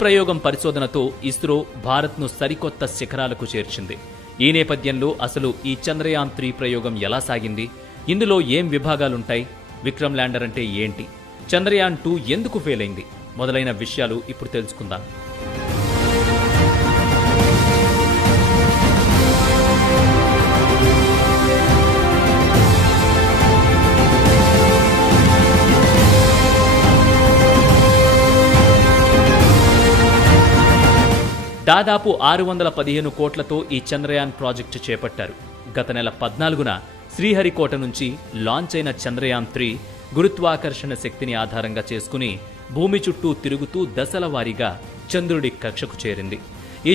ప్రయోగం పరిశోధనతో ఇస్రో భారత్ను సరికొత్త శిఖరాలకు చేర్చింది. ఈ నేపథ్యంలో అసలు ఈ చంద్రయాన్-3 ప్రయోగం ఎలా సాగింది, ఇందులో ఏం విభాగాలుంటాయి, విక్రమ్ ల్యాండర్ అంటే ఏంటి, చంద్రయాన్-2 ఎందుకు ఫెయిల్ అయింది మొదలైన విషయాలు ఇప్పుడు తెలుసుకుందాం. దాదాపు 615 కోట్లతో ఈ చంద్రయాన్ ప్రాజెక్టు చేపట్టారు. గత నెల 14న శ్రీహరికోట నుంచి లాంచ్ అయిన చంద్రయాన్-3 గురుత్వాకర్షణ శక్తిని ఆధారంగా చేసుకుని భూమి చుట్టూ తిరుగుతూ దశల వారీగా చంద్రుడి కక్షకు చేరింది.